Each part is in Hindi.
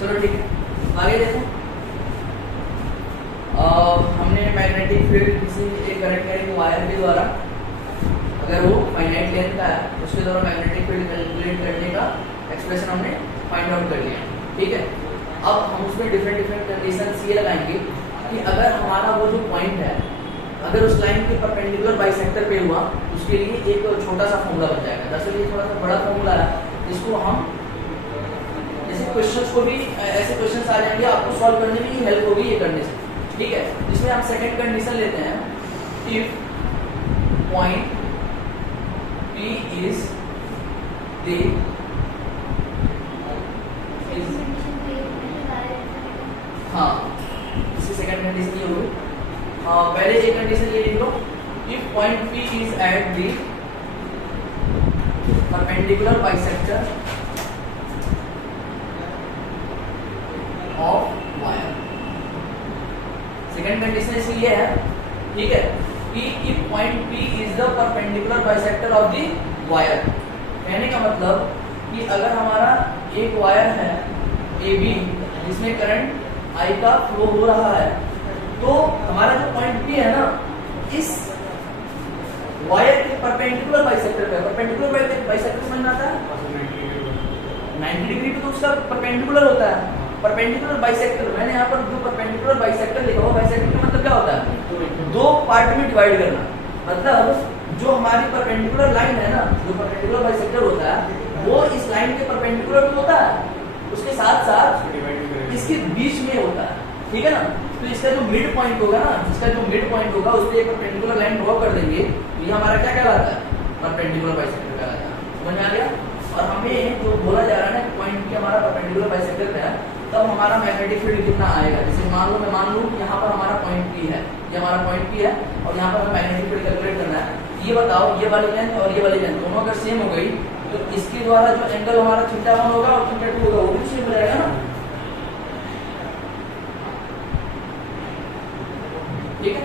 चलो ठीक है, आगे देखो। हमने मैग्नेटिक फील्ड किसी एक करंट कैरिंग वायर के द्वारा, अगर वो फाइनाइट लेंथ का है, उसके द्वारा मैग्नेटिक फील्ड कैलकुलेट करने का एक्सप्रेशन हमने फाइंड आउट कर लिया, ठीक है। अब हम उसमें डिफरेंट कंडीशंस ये लगाएंगे कि अगर हमारा वो जो पॉइंट है, अगर उस लाइन के परपेंडिकुलर बाइसेक्टर पे हुआ, उसके लिए एक छोटा सा फॉर्मूला बन जाएगा। दरअसल ये थोड़ा सा बड़ा फॉर्मूला है, इसको हम जैसे क्वेश्चंस को भी ऐसे क्वेश्चंस आ जाएंगे, आपको सॉल्व करने में ही हेल्प होगी ये करने से, ठीक है। इसमें हम सेकंड कंडीशन लेते हैं, if point P is the हाँ, इसकी सेकंड कंडीशन ये होगी। पहले एक कंडीशन ये लिख लो, if point P is at the perpendicular bisector of wire। Second condition इसलिए है, ठीक है, कि if point P is the perpendicular bisector of the wire। कहने का मतलब कि अगर हमारा एक वायर है AB जिसमें करंट I का फ्लो हो रहा है, तो हमारा जो पॉइंट P है ना, इस वायर के परपेंडिकुलर बाइसेक्टर पे, परपेंडिकुलर बाइसेक्टर समझ में आता है, 90 डिग्री पे तो उसका परपेंडिकुलर होता है। परपेंडिकुलर बाइसेक्टर, मैंने यहाँ पर जो परपेंडिकुलर बाइसेक्टर लिखा हुआ, बाइसेक्टर का मतलब क्या होता है, दो पार्ट में डिवाइड करना। मतलब जो हमारी परपेंडिकुलर लाइन है ना, जो परपेंडिकुलर बाइसेक्टर होता है, वो इस लाइन के परपेंडिकुलर भी होता है, उसके साथ साथ इसके बीच में होता है, ठीक है ना। तो इसका जो मिड पॉइंट होगा ना, इसका जो मिड पॉइंट होगा, उस पर एक परपेंडिकुलर लाइन ड्रॉ कर देंगे, तो ये हमारा क्या कहलाता है, परपेंडिकुलर बाइसेक्टर कहलाता है। समझ में आ गया। और हमें जो बोला जा रहा है ना, पॉइंट P हमारा परपेंडिकुलर बाइसेक्टर पे है, तब हमारा मैग्नेटिक फील्ड कितना आएगा। जैसे मान लो, मैं मान लूं कि यहाँ पर हमारा पॉइंट P है, ये हमारा पॉइंट P है, और यहाँ पर हमें मैग्नेटिक फील्ड कैलकुलेट करना है। ये बताओ, ये वाली लेंथ और ये वाली लेंथ दोनों अगर सेम हो गई, तो इसके द्वारा जो एंगल हमारा θ1 होगा और θ2 होगा, वो भी सेम हो जाएगा ना, ठीक है।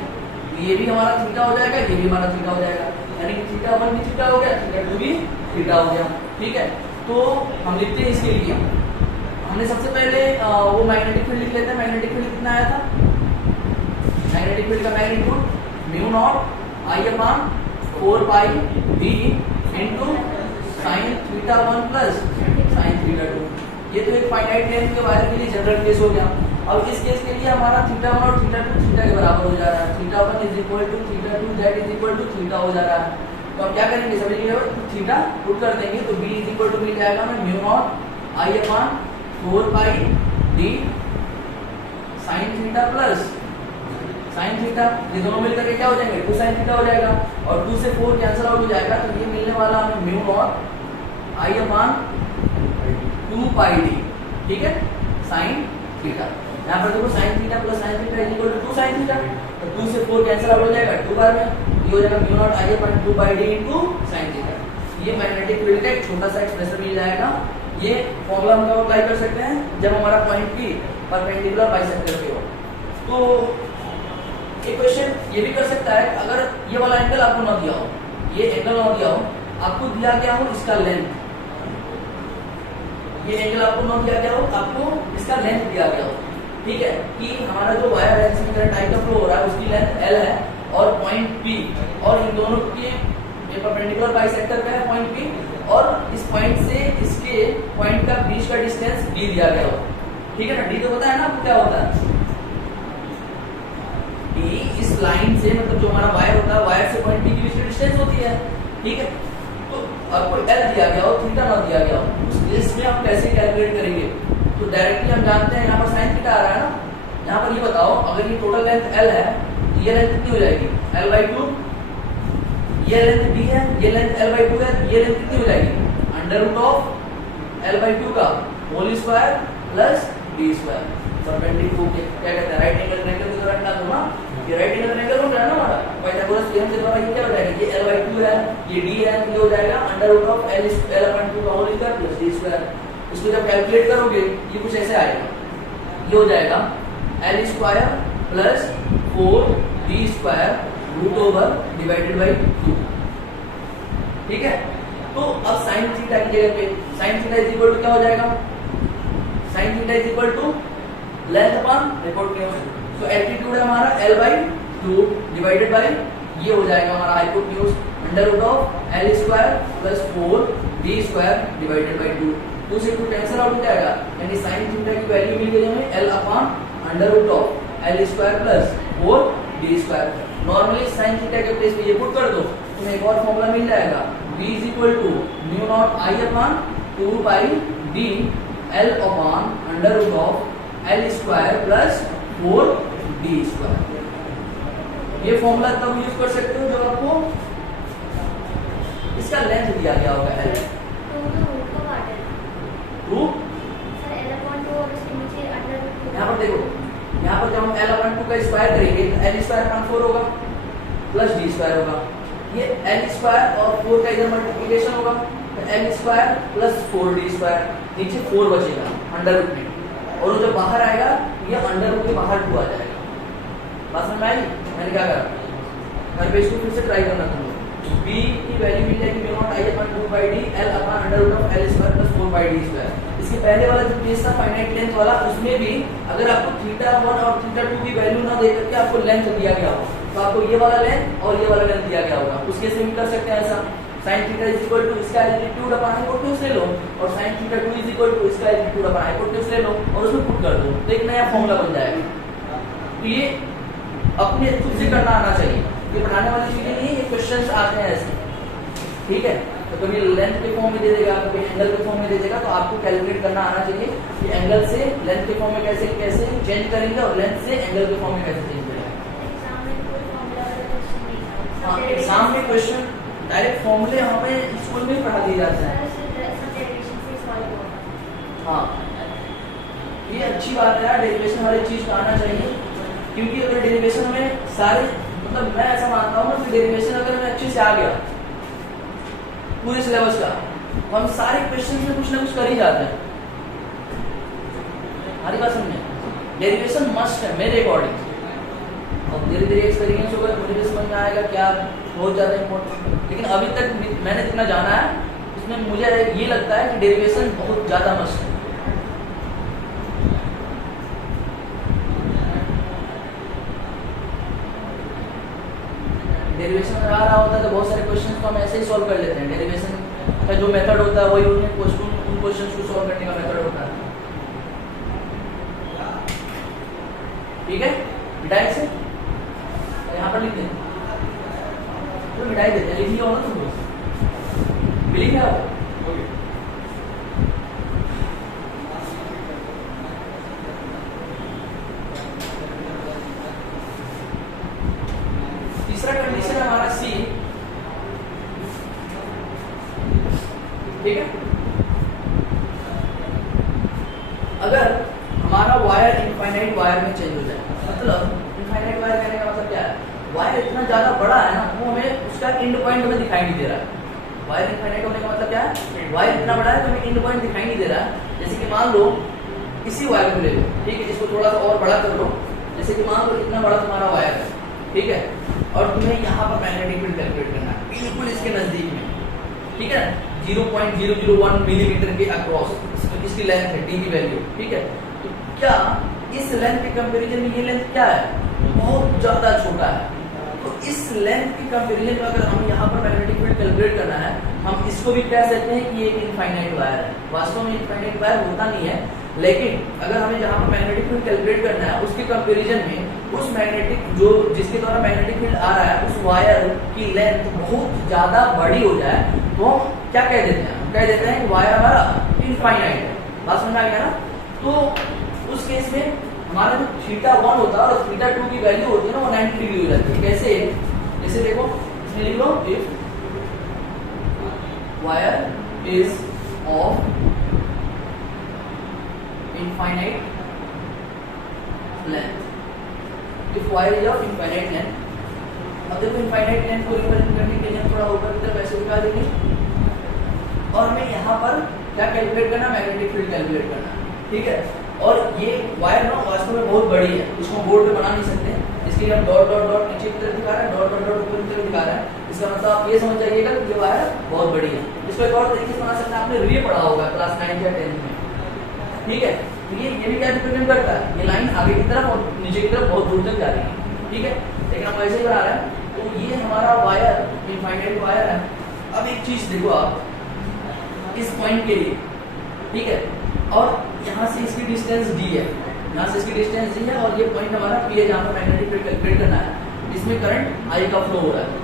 ये भी हमारा थीटा हो जाएगा, ये भी हमारा थीटा हो जाएगा, यानी कि θ1 भी थीटा हो गया, θ2 भी थीटा हो गया, ठीक है। तो हम लिखते हैं इसके लिए, हमने सबसे पहले वो मैग्नेटिक फील्ड लिख लेते हैं। मैग्नेटिक फील्ड कितना आया था, मैग्नेटिक फील्ड का magnitude mu naught I/4 pi d into sin θ1 plus sin θ2। ये तो एक फाइनाइट लेंथ के वायर के लिए जनरल केस हो गया। अब इस केस के लिए हमारा θ1 और θ2 थीटा के बराबर हो जा रहा है, θ1 is equal to θ2 that is equal to theta हो जा रहा है। तो अब क्या करेंगे, समझिए, थीटा पुट कर देंगे, तो b इज इक्वल टू मिल जाएगा हमें mu naught I/4 pi d sin θ plus sin θ। ये दोनों मिलकर के क्या हो जाएंगे, 2 sin θ हो जाएगा, और 2 से 4 कैंसिल आउट हो जाएगा, तो ये मिलने वाला हमें म्यू नॉट I/2 पाई d, ठीक है, sin θ। यहाँ पर देखो sin θ plus sin θ is equal to 2 sin θ, तो 2 से 4 कैंसिल आउट हो जाएगा 2 बार में, ये हो जाएगा mu not I/2 pi d into sin θ। ये मैग्नेटिक फील्ड का एक छोटा सा एक्सप्रेशन मिल जाएगा। ये फॉर्मूला हम कब अप्लाई कर सकते हैं, जब हमारा पॉइंट P परपेंडिकुलर बाइसेक्टर पे हो। तो एक क्वेश्चन ये भी कर सकता है, अगर ये वाला एंगल आपको ना दिया हो, ये एंगल ना दिया हो, आपको दिया गया हो इसका लेंथ, ये एंगल आपको ना दिया गया हो, आपको इसका लेंथ दिया गया हो, ठीक है, कि हमारा जो वायर है जिसमें करंट I का फ्लो हो रहा है, उसकी लेंथ L है और पॉइंट P, और इन दोनों के परपेंडिकुलर बाइसेक्टर पे है पॉइंट P, और इस पॉइंट से इसके पॉइंट का बीच का डिस्टेंस d दिया गया हो, ठीक है ना। d तो पता है ना आपको क्या होता है, d इस लाइन से, मतलब जो हमारा वायर होता है, वायर से पॉइंट P के बीच की डिस्टेंस होती है, ठीक है। तो आपको L दिया गया हो, थीटा ना दिया गया हो, उस केस में हम कैसे कैलकुलेट करेंगे, तो डायरेक्टली हम जानते हैं यहाँ पर sin θ आ रहा है ना। यहाँ पर ये बताओ, अगर ये टोटल लेंथ L है, ये लेंथ कितनी हो जाएगी, L/2, ये लेंथ d है, ये लेंथ L/2 है, ये लेंथ कितनी हो जाएगी, √ L/2 का whole square plus d square. Perpendicular क्या कहते हैं, राइट एंगल ट्रायंगल की तरह ना दो ना, ये राइट एंगल ट्रायंगल हो गया ना हमारा, पाइथागोरस थ्योरम के द्वारा ये क्या हो जाएगा, ये L/2 है, ये d है, ये हो जाएगा √ L/2 का whole square plus d square. इसको जब कैलकुलेट करोगे ये कुछ ऐसे आएगा, ये हो जाएगा L square plus 4d square √/2, ठीक है। तो अब sin θ की जगह पे sin θ इज इक्वल टू क्या हो जाएगा, sine theta is equal to length upon hypotenuse. तो एल्टीट्यूड है हमारा l/2 डिवाइडेड बाय ये हो जाएगा हमारा hypotenuse under root of l square plus 4d square divided by 2। 2 से 2 कैंसिल आउट हो जाएगा, यानी साइन थीटा की वैल्यू मिल गई हमें l upon under root of l square plus 4d square. Normally sine theta के प्लेस पे ये पुट कर दो, तुम्हें एक और फॉर्मूला मिल जाएगा v is equal to mu naught I upon 2 pi d l upon under root of l square plus 4d square. ये फॉर्मूला तब यूज कर सकते हो जब आपको इसका लेंथ दिया गया होगा l। यहाँ पर देखो, यहाँ पर जब हम l अपॉन 2 का स्क्वायर करेंगे तो l स्क्वायर अपॉन 4 होगा प्लस d स्क्वायर होगा। ये l स्क्वायर और 4 का इधर मल्टीप्लिकेशन होगा तो l square plus 4d square, नीचे 4 बचेगा अंडर रूट में, और वो जब बाहर आएगा ये अंडर रूट के बाहर 2 आ जाएगा। बात समझ में आई? मैंने क्या करा, घर पे इसको फिर से ट्राई करना तुम लोग। b की वैल्यू मिल जाएगी mu naught I upon 2 pi d l upon under root of l square plus 4 pi d square. इसके पहले वाला जो केस था फाइनाइट लेंथ वाला, उसमें भी अगर आपको थीटा 1 और थीटा 2 की वैल्यू ना दे करके आपको लेंथ दिया गया हो तो आपको ये वाला लेंथ और ये वाला लेंथ दिया गया होगा। उस केस में भी कर सकते हैं ऐसा, sin theta is equal to इसका एल्टीट्यूड अपॉन हाइपोटेन्यूज ले लो और sin theta 2 is equal to इसका एल्टीट्यूड अपॉन हाइपोटेन्यूज ले लो और उसमें पुट कर दो तो एक नया फॉर्मूला बन जाएगा। तो ये अपने खुद से करना आना चाहिए, ये पढ़ाने वाली चीजें नहीं है, ये क्वेश्चंस आते हैं ऐसे, ठीक है। तो कभी लेंथ के फॉर्म में दे देगा, कभी एंगल के फॉर्म में दे देगा, तो आपको कैलकुलेट करना आना चाहिए कि एंगल से लेंथ के फॉर्म में कैसे कैसे चेंज करेंगे और लेंथ से एंगल के फॉर्म में कैसे चेंज करेंगे। हाँ, एग्जाम में क्वेश्चन डायरेक्ट फॉर्मूले हमें स्कूल में पढ़ा दिए जाते हैं। हाँ, ये अच्छी बात है, डेरिवेशन वाली चीज का आना चाहिए, क्योंकि अगर डेरिवेशन में सारे मतलब मैं ऐसा मानता हूँ ना कि डेरिवेशन अगर मैं अच्छे से आ गया पूरे सिलेबस का तो हम सारे क्वेश्चन में कुछ ना कुछ कर ही जाते हैं। हमारी बात समझे, डेरिवेशन मस्ट है मेरे अकॉर्डिंग। और धीरे धीरे एक्सपीरियंस होगा तो मुझे भी समझ में आएगा क्या बहुत ज्यादा इम्पोर्टेंट, लेकिन अभी तक मैंने जितना जाना है उसमें मुझे ये लगता है कि डेरिवेशन बहुत ज्यादा मस्ट है। डेरिवेशन में आ रहा होता है तो बहुत सारे क्वेश्चंस को हम ऐसे ही सॉल्व कर लेते हैं। डेरिवेशन का जो मेथड होता है वही उन क्वेश्चंस को सॉल्व करने का मेथड होता है, ठीक है। मिटाई से यहाँ पर लिख दें, तो मिटाई देते हैं, लिख लिया होगा तुमको, बिलिंग है वो। तीसरा कंडीशन है हमारा सी, ठीक है। अगर हमारा वायर इनफाइनाइट वायर में चेंज हो जाए, मतलब इनफाइनाइट वायर कहने का मतलब क्या है, वायर इतना ज्यादा बड़ा है ना वो हमें उसका एंड पॉइंट हमें दिखाई नहीं दे रहा है। वायर इनफाइनाइट होने का मतलब क्या है, वायर इतना बड़ा है तो हमें एंड पॉइंट दिखाई नहीं दे रहा है। जैसे कि मान लो इसी वायर को ले लो, ठीक है, इसको थोड़ा सा और बड़ा कर लो। जैसे कि मान लो इतना बड़ा तुम्हारा वायर है, ठीक है, और तुम्हें यहाँ पर मैग्नेटिक फील्ड कैलकुलेट करना है बिल्कुल इसके नजदीक में, ठीक है, 0.001 मिलीमीटर के अक्रॉस इसकी लेंथ है, डी की वैल्यू, ठीक है। तो क्या इस लेंथ के कंपैरिजन में ये लेंथ क्या है, बहुत ज्यादा छोटा है। तो इस लेंथ की कंपैरिजन में अगर हम यहाँ पर मैग्नेटिक फील्ड कैलकुलेट करना है, हम इसको भी कह सकते हैं कि ये एक इनफाइनाइट वायर है। वास्तव में इनफाइनाइट वायर होता नहीं है, लेकिन अगर हमें जहाँ पर मैग्नेटिक फील्ड कैलकुलेट करना है उसके कंपैरिजन में उस मैग्नेटिक जो जिसके द्वारा मैग्नेटिक फील्ड आ रहा है उस वायर की लेंथ बहुत ज्यादा बड़ी हो जाए तो क्या कह देते हैं, कह देते हैं कि वायर हमारा इनफाइनाइट है। बात समझ आ गया ना। तो उस केस में हमारा जो θ1 होता है और θ2 की वैल्यू होती है ना वो 90 डिग्री हो जाती है। कैसे, जैसे देखो इसमें लिख लो, if wire is of infinite length, if wire is of infinite length, अब देखो infinite length को रिप्रेजेंट करने के लिए हम थोड़ा ऊपर की तरफ ऐसे उठा देंगे और हमें यहाँ पर क्या कैलकुलेट करना, मैग्नेटिक फील्ड कैलकुलेट करना, ठीक है। और ये वायर ना वास्तव में बहुत बड़ी है, इसको बोर्ड पे बना नहीं सकते, इसके लिए हम डॉट डॉट डॉट नीचे की तरफ दिखा रहे हैं, डॉट डॉट डॉट ऊपर की तरफ दिखा रहे हैं। इसका मतलब आप ये समझ जाइएगा कि ये वायर बहुत बड़ी है। इसको एक और तरीके से बना सकते हैं, आपने ये पढ़ा होगा क्लास 9 या 10 में, ठीक है। तो ये भी क्या रिप्रेजेंट करता है, ये लाइन आगे की तरफ और नीचे की तरफ बहुत दूर तक जा रही है, ठीक है। लेकिन हम ऐसे ही बना रहे हैं, तो ये हमारा वायर इनफाइनाइट वायर है। अब एक चीज देखो आप इस पॉइंट के लिए, ठीक है, और यहाँ से इसकी डिस्टेंस डी है, यहाँ से इसकी डिस्टेंस डी है, और ये पॉइंट हमारा पी है जहाँ पर मैग्नेटिक फील्ड कैलकुलेट करना है, इसमें करंट आई का फ्लो हो रहा है।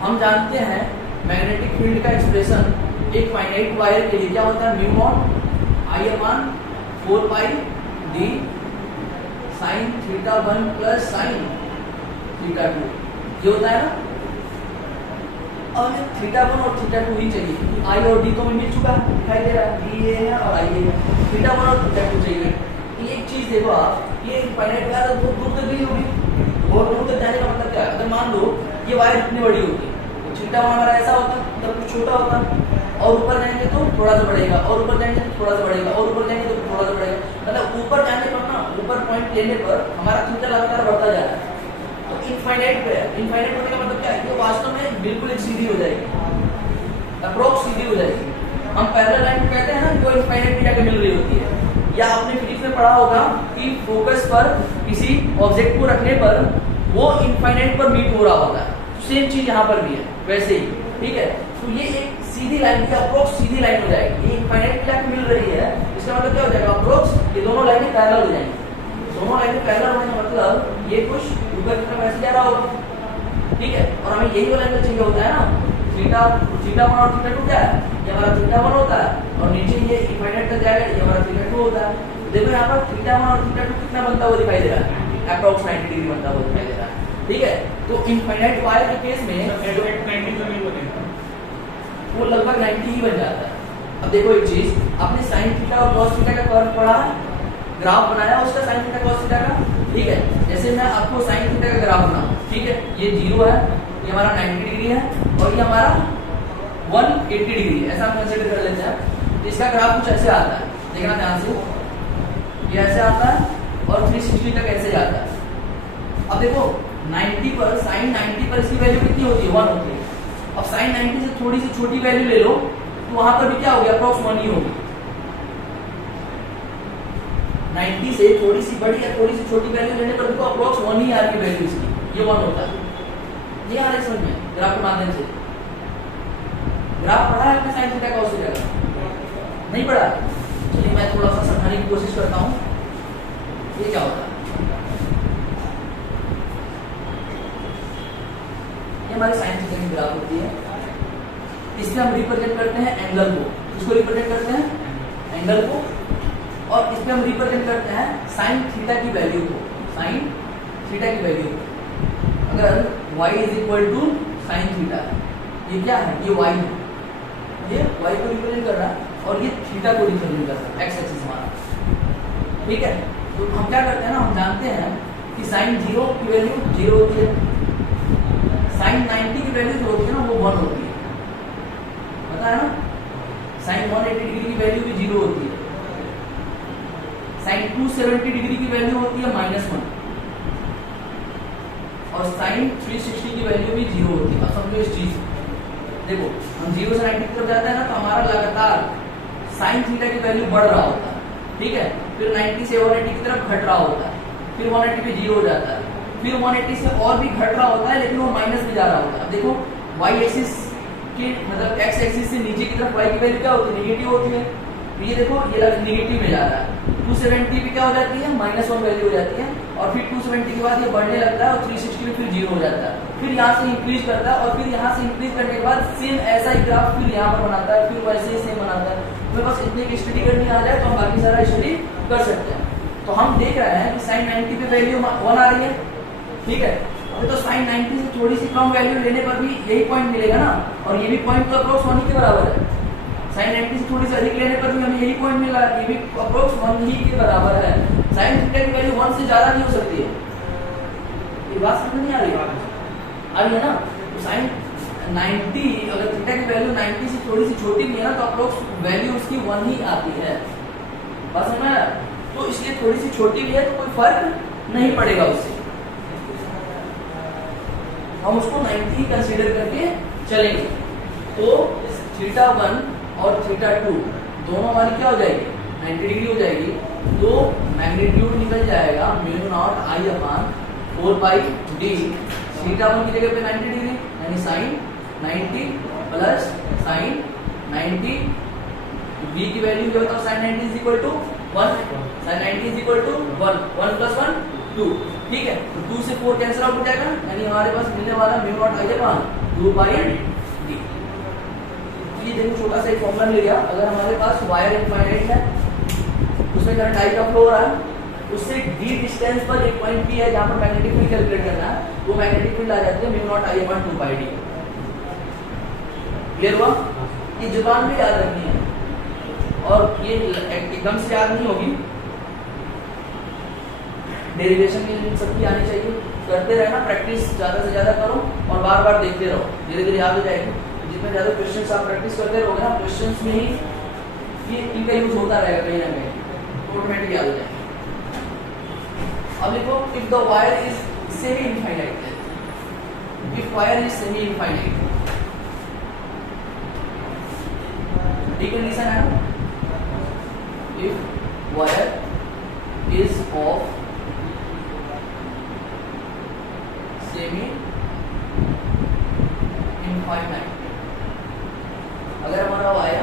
हम जानते हैं मैग्नेटिक फील्ड का एक्सप्रेशन एक फाइनाइट वायर के लिए क्या होता है, mu naught I upon 4 pi d sine theta 1 plus sine theta 2, ये होता है ना। अब हमें थीटा 1 और थीटा 2 ही चाहिए, आई और डी तो मिल चुका है, दिखाई दे रहा है, डी ये है और आई ये है, थीटा 1 और थीटा 2 चाहिए। एक चीज देखो आप, ये फाइनाइट वायर बहुत दूर तक गई होगी, बहुत दूर तक जाने का मतलब क्या है, अगर मान लो ये वायर इतनी बड़ी होगी, थीटा 1 हमारा ऐसा होता, मतलब कुछ छोटा होता, और ऊपर जाएंगे तो थोड़ा सा बढ़ेगा, और ऊपर जाएंगे तो थोड़ा सा बढ़ेगा, और ऊपर जाएंगे तो थोड़ा सा बढ़ेगा, मतलब ऊपर जाने पर ना, ऊपर पॉइंट लेने पर हमारा थीटा लगातार बढ़ता जा रहा है। तो इनफाइनाइट पे है, इनफाइनाइट होने का मतलब क्या है, ये वास्तव में बिल्कुल एक सीधी हो जाएगी, अप्रोक्स सीधी हो जाएगी। हम पैरेलल लाइन कहते हैं ना, वो इनफाइनाइट पे जाके मिल रही होती है। या आपने फिजिक्स में पढ़ा होगा कि फोकस पर किसी ऑब्जेक्ट को रखने पर वो इनफाइनाइट पर मीट हो रहा होता है, सेम चीज यहाँ पर भी है वैसे ही, ठीक है। तो ये एक सीधी लाइन की अप्रोक्स सीधी लाइन हो जाएगी, ये इनफाइनाइट पे जाके मिल रही है, इसका मतलब क्या हो जाएगा, अप्रोक्स ये दोनों लाइनें पैरेलल हो जाएंगी। दोनों लाइनें पैरेलल होने का मतलब ये कुछ ऊपर की तरफ ऐसे जा रहा होगा, ठीक है। और हमें यही वाला एंगल चाहिए होता है ना, थीटा 1 और थीटा 2 क्या है, ये हमारा थीटा 1 होता है, और नीचे ये इनफाइनाइट तक जाएगा, ये हमारा थीटा 2 होता है। देखो यहाँ पर थीटा 1 और थीटा 2 कितना बनता हुआ दिखाई दे रहा है, अप्रॉक्स 90 डिग्री बनता हुआ दिखाई दे रहा है, ठीक है। तो इनफाइनाइट वायर के केस में वो लगभग 90 ही बन जाता है। अब देखो एक चीज, आपने साइन थीटा और कॉस थीटा का कर्व पढ़ा, ग्राफ बनाया उसका साइन थीटा कॉस थीटा का, ठीक है। जैसे मैं आपको साइन थीटा का ग्राफ बनाऊं, ठीक है, ये 0 है, ये हमारा 90 डिग्री है, और ये हमारा 180 डिग्री है, ऐसा हम कंसीडर कर लेते हैं। तो इसका ग्राफ कुछ ऐसे आता है, देखना ध्यान से, ये ऐसे आता है और 360 तक ऐसे जाता है। अब देखो 90 पर, साइन 90 पर इसकी वैल्यू कितनी होती है, 1 होती है। अब साइन 90 से थोड़ी सी छोटी वैल्यू ले लो तो वहां पर भी क्या हो गया, अप्रॉक्स 1 ही होगी। 90 से थोड़ी सी बड़ी या थोड़ी सी छोटी वैल्यू लेने पर भी अप्रॉक्स 1 ही आ रही वैल्यू इसकी, ये 1 होता है। ये आ रहा है समझ में ग्राफ के माध्यम से। ग्राफ पढ़ा है आपने साइन थीटा कॉस थीटा का, नहीं पढ़ा? चलिए मैं थोड़ा सा समझाने की कोशिश करता हूँ, ये क्या होता है। हमारी साइन थीटा की ग्राफ होती है, इसमें हम रिप्रेजेंट करते हैं एंगल को, इसको रिप्रेजेंट करते हैं एंगल को, और इसमें हम रिप्रेजेंट करते हैं साइन थीटा की वैल्यू को, साइन थीटा की वैल्यू को। अगर y is equal to sine theta, ये क्या है, ये y है, ये y को रिप्रेजेंट कर रहा है और ये थीटा को रिप्रेजेंट कर रहा है, एक्स एक्सिस हमारा, ठीक है। तो हम क्या करते हैं ना, हम जानते हैं कि साइन 0 की वैल्यू 0 होती है, साइन 90 की वैल्यू जो होती है ना वो 1 होती है, पता है ना। साइन 180 डिग्री की वैल्यू भी 0 होती है, साइन 270 डिग्री की वैल्यू होती है -1, और साइन 360 की वैल्यू भी 0 होती है। अब समझो इस चीज, देखो हम 0 से 90 की तरफ जाते हैं ना, तो हमारा लगातार साइन थीटा की वैल्यू बढ़ रहा होता है, ठीक है। फिर 90 से 180 की तरफ घट रहा होता है, फिर 180 पे 0 हो जाता है, फिर 180 से और भी घट रहा होता है, लेकिन वो माइनस में जा रहा होता है। देखो y एक्सिस की मतलब x एक्सिस से नीचे की तरफ y की वैल्यू क्या होती है, नेगेटिव होती है। तो ये देखो ये नेगेटिव में जा रहा है, 270 पे क्या हो जाती है, -1 वैल्यू हो जाती है, और फिर 270 के बाद ये बढ़ने लगता है और 360 में फिर 0 हो जाता है, फिर यहाँ से इंक्रीज करता है, और फिर यहाँ से इंक्रीज करने के बाद सेम ऐसा ही ग्राफ फिर यहाँ पर बनाता है, फिर वैसे ही सेम बनाता है। तो बस इतने की स्टडी करनी आ जाए तो हम बाकी सारा स्टडी कर सकते हैं। तो हम देख रहे हैं कि साइन 90 पे वैल्यू 1 आ रही है, ठीक है। अभी तो साइन 90 से थोड़ी सी कम वैल्यू लेने पर भी यही पॉइंट मिलेगा ना, और ये भी पॉइंट तो अप्रोक्स 1 के बराबर है। साइन 90 से थोड़ी सी अधिक लेने पर भी हमें यही पॉइंट मिला, ये भी अप्रोक्स 1 ही के बराबर है। साइन थीटा की वैल्यू 1 से ज्यादा नहीं हो सकती है, ये बात समझ नहीं आ रही है ना। तो साइन 90 अगर थीटा की वैल्यू 90 से थोड़ी सी छोटी भी है ना, तो अप्रोक्स वैल्यू उसकी 1 ही आती है, बात समझ में। तो इसलिए थोड़ी सी छोटी भी है तो कोई फर्क नहीं पड़ेगा उससे, हम उसको 90 कंसीडर करके चलेंगे। तो थीटा 1 और थीटा 2 दोनों हमारी क्या हो जाएगी, 90 डिग्री हो जाएगी, तो मैग्नीट्यूड निकल जाएगा mu naught I upon 4 pi D. Theta 1 की जगह पे 90 डिग्री यानी साइन 90 प्लस साइन 90, v की वैल्यू जो होता है sine 90 is equal to 1, sine 90 is equal to 1, 1 plus 1 2, ठीक है। तो 2 से 4 कैंसिल आउट हो जाएगा, यानी हमारे पास मिलने वाला mu naught I upon 2 pi D. ये देखो छोटा सा एक फॉर्मूला ले लिया, अगर हमारे पास वायर इनफाइनाइट है, उसमें करंट आई का फ्लो हो रहा है, उससे डी डिस्टेंस पर एक पॉइंट पी है जहां पर मैग्नेटिक फील्ड कैलकुलेट करना है, वो मैग्नेटिक फील्ड आ जाती है mu naught I upon 2 pi D. Clear हुआ? ये जुबान में याद रखनी है और ये एकदम से याद नहीं होगी, डेरिवेशन की सबकी आनी चाहिए, करते रहना, प्रैक्टिस ज्यादा से ज्यादा करो और बार बार देखते रहो, धीरे धीरे याद हो जाएगी। जितने ज्यादा क्वेश्चंस आप प्रैक्टिस करते रहोगे ना, क्वेश्चंस में ही ये इनका यूज होता रहेगा कहीं ना कहीं, ऑटोमेटिक याद हो जाएगा। अब देखो, if the wire is semi infinite, if wire is semi infinite, ठीक कंडीशन है ना, if wire is of semi infinite, अगर हमारा वायर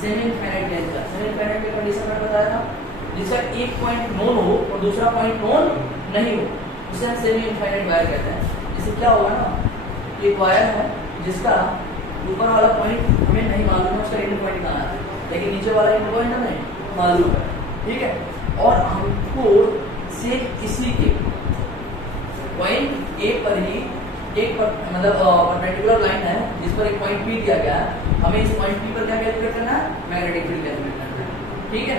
सेमी इनफाइनाइट लेंथ का, सेमी इनफाइनाइट की कंडीशन में बताया था, जिसका एक पॉइंट नोन हो और दूसरा पॉइंट नोन नहीं हो, उसे हम सेमी इनफाइनाइट वायर कहते हैं। इससे क्या होगा ना, एक वायर है जिसका ऊपर वाला पॉइंट हमें नहीं मालूम है, उसका एंड पॉइंट कहाँ है, लेकिन नीचे वाला एंड पॉइंट हमें मालूम है, ठीक है। और हमको सेम इसी के पॉइंट ए पर ही एक मतलब परपेंडिकुलर लाइन है जिस पर एक पॉइंट पी दिया गया है, हमें इस पॉइंट पी पर क्या कैलकुलेट करना है, मैग्नेटिक फील्ड कैलकुलेट करना है, ठीक है।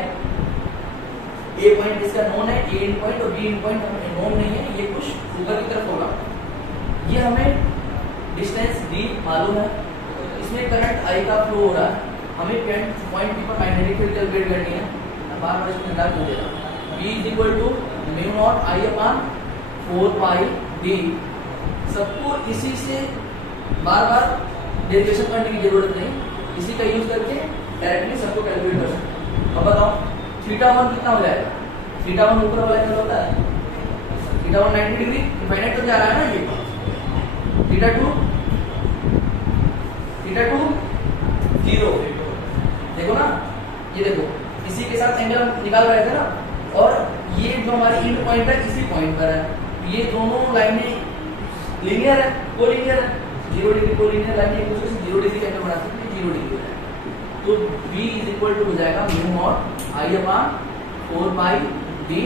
ए पॉइंट इसका नोन है, ए एंड पॉइंट, और बी एंड पॉइंट हमें नोन नहीं है, ये कुछ ऊपर की तरफ होगा, ये हमें डिस्टेंस डी मालूम है, इसमें करंट आई का फ्लो हो रहा है, हमें पॉइंट पी पर मैग्नेटिक फील्ड कैलकुलेट करनी है। बार बार इसमें डाल दीजिएगा, B is equal to mu naught I upon 4 pi D. सबको इसी से बार बार डेरिवेशन करने की जरूरत नहीं, इसी का यूज करके डायरेक्टली सबको कैलकुलेट कर सकते हैं। अब बताओ थीटा 1 कितना हो जाएगा, थीटा 1 ऊपर वाला एंगल होता है, थीटा 1 90 डिग्री इनफाइनाइट तो जा रहा है ना, ये थीटा 2 0, देखो ना, ये देखो इसी के साथ एंगल निकाल रहे थे ना, और ये जो हमारी एंड पॉइंट है इसी पॉइंट पर है, ये दोनों लाइनें लीनियर है, कोलिनियर है, 0 डिग्री कोलिनियर लाइन एक दूसरे से 0 डिग्री का एंगल बनाती है, 0 डिग्री हो जाएगा। तो B इज इक्वल टू हो जाएगा mu naught I upon 4 pi d,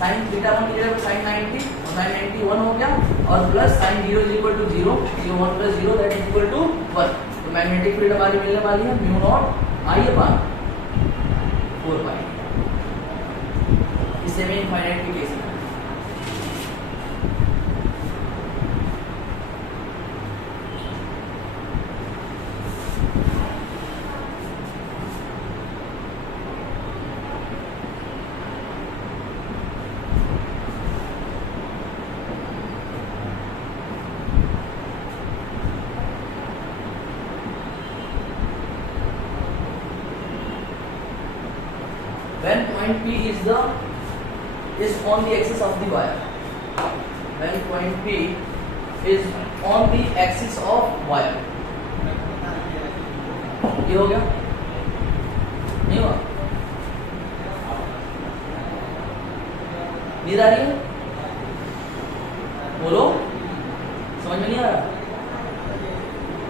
sine theta 1 की जगह पर साइन 90 और साइन 90 1 हो गया, और plus sine 0 is equal to 0, 1 plus 0 that is equal to 1। तो मैग्नेटिक फील्ड हमारी मिलने वाली है mu naught I upon 4 pi, इस सेमी इनफाइनाइट के केस में। When point P is on the axis of the wire, when point P is on the axis of wire, ये हो गया, नहीं हुआ, नींद आ रही है, बोलो, समझ में नहीं आ रहा?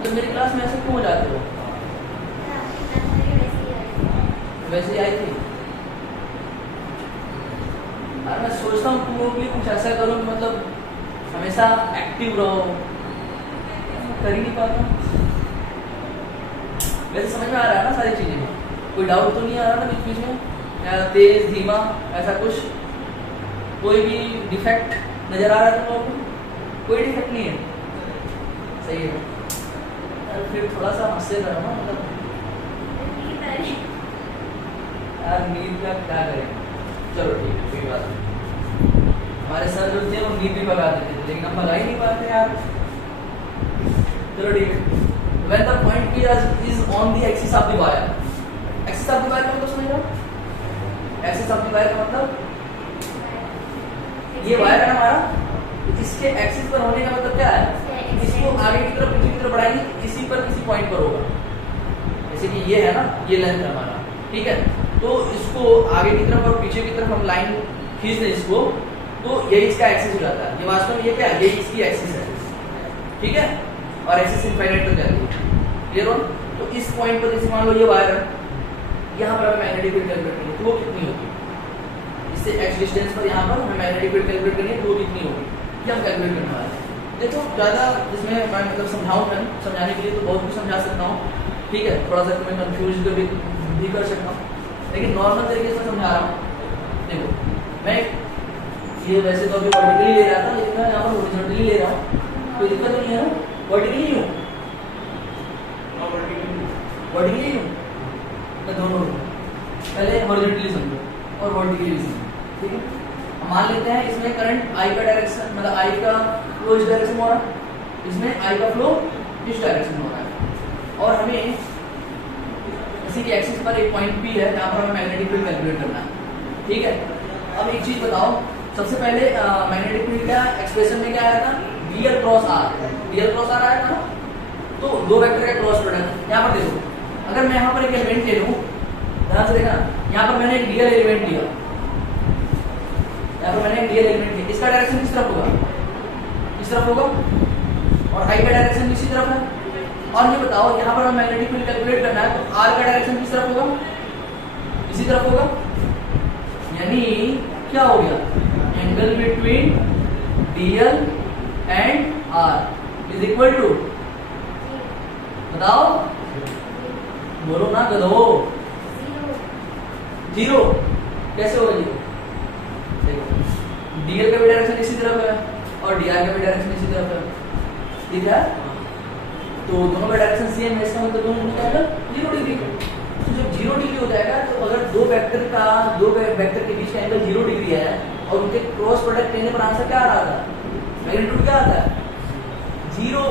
तो मेरी क्लास में ऐसे क्यों हो जाते हो? वैसे ही आई थी। और मैं सोचता हूँ तुम लोगों के लिए कुछ ऐसा करो कि मतलब हमेशा एक्टिव रहो, कर ही नहीं पाता। वैसे समझ में आ रहा है ना सारी चीजें, कोई डाउट तो नहीं आ रहा ना बीच बीच में, या तेज धीमा ऐसा कुछ, कोई भी डिफेक्ट नजर आ रहा है तुम लोगों को? कोई डिफेक्ट नहीं है, सही है। यार फिर थोड़ा सा हंसते रहो ना, मतलब यार नींद का क्या करें, चलो ठीक है कोई बात नहीं। हमारे सर जो थे वो नींद भी भगा देते थे, लेकिन हम भगा ही नहीं पाते यार। चलो ठीक है। When the point P is on the axis of the wire, axis axis of the wire का मतलब समझ रहे हो? एक्सिस ऑफ द वायर का मतलब ये वायर है हमारा, इसके एक्सिस पर होने का मतलब क्या है? इसको आगे की तरफ पीछे की तरफ बढ़ाएंगे, इसी पर किसी पॉइंट पर होगा। जैसे कि ये है ना, ये लेंथ है हमारा, ठीक है, तो इसको आगे की तरफ और पीछे की तरफ हम लाइन खींच दें इसको, तो यही इसका एक्सिस हो जाता है। ये वास्तव में ये क्या है? ये इसकी एक्सिस है, ठीक है, और एक्सिस इनफाइनाइट तक जाती है। क्लियर हो? तो इस पॉइंट पर जैसे मान लो ये वायर है, यहाँ पर हमें मैग्नेटिक फील्ड कैलकुलेट करनी है, तो वो कितनी होगी? इससे एक्स डिस्टेंस पर यहाँ पर हमें मैग्नेटिक फील्ड कैलकुलेट करनी है, तो वो कितनी होगी? ये हम कैलकुलेट करने वाले हैं। देखो ज़्यादा इसमें मैं मतलब समझाने के लिए तो बहुत कुछ समझा सकता हूँ, ठीक है, थोड़ा सा तुम्हें कंफ्यूज भी कर सकता हूँ, लेकिन नॉर्मल तरीके से समझा रहा हूँ। देखो मैं ये वैसे तो अभी वर्टिकली ले रहा था, लेकिन मैं यहाँ पर हॉरिजॉन्टली ले रहा हूँ, कोई दिक्कत नहीं है ना? वर्टिकली हूँ, वर्टिकली हूँ, मैं दोनों हूँ। पहले हॉरिजॉन्टली समझो और वर्टिकली समझो, ठीक है। हम मान लेते हैं इसमें करंट आई का डायरेक्शन, मतलब आई का फ्लो इस डायरेक्शन में हो रहा है, इसमें आई का फ्लो इस डायरेक्शन में हो रहा है, और हमें इसी के एक्सिस पर एक पॉइंट पी है जहाँ पर हमें मैग्नेटिक फील्ड कैलकुलेट करना है, ठीक है। अब एक चीज बताओ, सबसे पहले मैग्नेटिक फील्ड का एक्सप्रेशन में क्या आया था? DL cross R, DL cross R आया था ना, तो दो वेक्टर का क्रॉस प्रोडक्ट। यहाँ पर देखो, अगर मैं यहाँ पर एक एलिमेंट ले लूँ, ध्यान से देखना, यहाँ पर मैंने एक डीएल एलिमेंट लिया, यहाँ पर मैंने एक डीएल एलिमेंट लिया, इसका डायरेक्शन किस तरफ होगा? इस तरफ होगा, और आई का डायरेक्शन इसी तरफ है। और ये बताओ, यहाँ पर हमें मैग्नेटिक फील्ड कैलकुलेट करना है, तो आर का डायरेक्शन किस तरफ होगा? इसी तरफ होगा, यानी क्या हो गया? Angle between DL and R is equal to, बताओ, बोलो ना गधो, जीरो। कैसे होगा जीरो? देखो डीएल का भी डायरेक्शन इसी तरफ है और डीआर का भी डायरेक्शन इसी तरफ है, ठीक है, तो दोनों का डायरेक्शन सेम है, इसका मतलब दोनों का एंगल 0 डिग्री। तो जब 0 डिग्री हो जाएगा, तो अगर दो वेक्टर के बीच का एंगल 0 डिग्री है और उनके क्रॉस प्रोडक्ट लेने पर आंसर क्या आ रहा था? मैग्नीट्यूड क्या आता है? 0।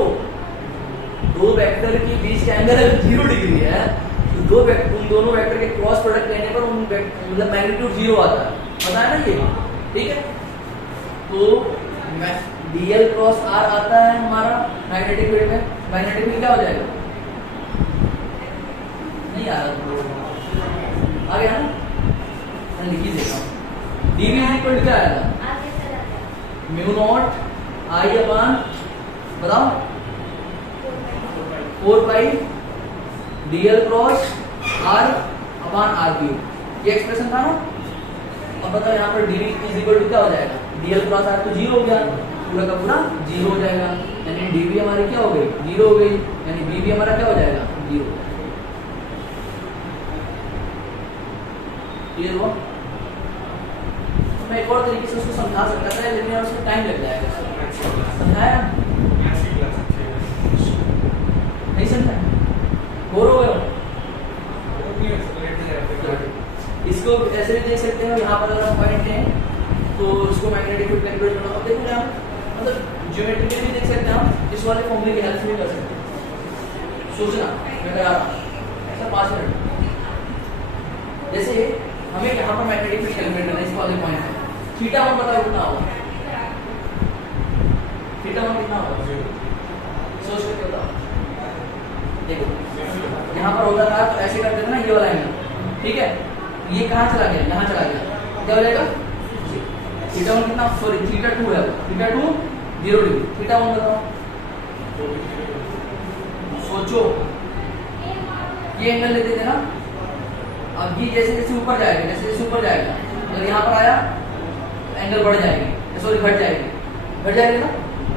दो वेक्टर के बीच का एंगल अगर 0 डिग्री है, तो उन दोनों वेक्टर के क्रॉस प्रोडक्ट लेने पर मतलब मैग्नीट्यूड 0 आता है, पता है ना ये, ठीक है। तो डीएल क्रॉस आर आता है हमारा मैग्नेटिक फील्ड में, मैग्नेटिक फील्ड क्या हो जाएगा? नहीं आ रहा, आ गया ना, मैं लिख ही देता हूँ। डीवी इज इक्वल टू क्या आएगा? म्यू नॉट आई अपॉन, बताओ, 4 pi dl cross r upon r cube, ये एक्सप्रेशन था ना। अब बताओ यहाँ पर डीवी इज इक्वल टू क्या हो जाएगा? डीएल क्रॉस आर तो 0 हो गया, पूरा का पूरा 0 हो जाएगा, यानी डीवी हमारी क्या हो गई? 0 हो गई, यानी बीवी हमारा क्या हो जाएगा? 0। क्लियर हुआ? मैं एक और तरीके से उसको समझा सकता था, लेकिन उसमें टाइम लग जाएगा। समझाया? नहीं समझा? बोर हो गए? इसको ऐसे भी देख सकते हो, यहाँ पर अगर पॉइंट है तो इसको मैग्नेटिक फील्ड कैलकुलेट करना। अब देखो क्या, मतलब ज्योमेट्रिकली भी देख सकते हैं हम, इस वाले फॉर्मूले की हेल्प से भी कर सकते हैं। सोचना मैं कह रहा हूँ ऐसा 5 मिनट। जैसे हमें यहाँ पर मैग्नेटिक फील्ड कैलकुलेट करना है, इस वाले पॉइंट पे थीटा 1 बताओ कितना होगा? थीटा 1 कितना होगा? सोच करके बताओ। देखो यहाँ पर होता था तो ऐसे करते थे ना, ये वाला एंगल, ठीक है, ये कहाँ चला गया? यहाँ चला गया, क्या हो जाएगा? थीटा 1 कितना, सॉरी थीटा 2 है, थीटा 2 0 डिग्री, थीटा 1 बताओ। सोचो, ये एंगल लेते थे ना, अब ये जैसे जैसे ऊपर जाएगा, जैसे जैसे ऊपर जाएगा, अगर यहाँ पर आया एंगल बढ़ जाएगी, सॉरी घट जाएगी, घट जाएगी ना,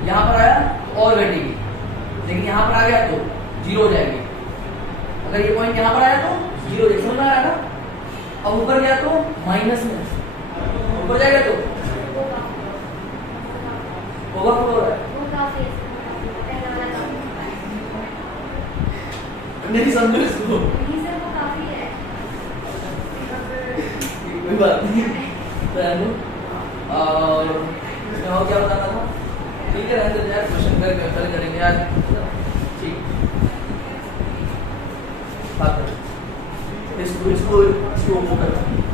यहाँ पर आया तो और घटेगी, लेकिन यहाँ पर आ गया तो 0 हो जाएगी। अगर ये पॉइंट यहाँ पर आया तो 0 हो जाएगा, समझ में आया ना। अब ऊपर गया तो माइनस में, ऊपर जाएगा तो होगा, नहीं समझो इसको, कोई बात नहीं। और क्या बताना था? ठीक है, रहने दो यार, क्वेश्चन कर करेंगे यार, ठीक बात करें। इसको इसको इसको ओपन कर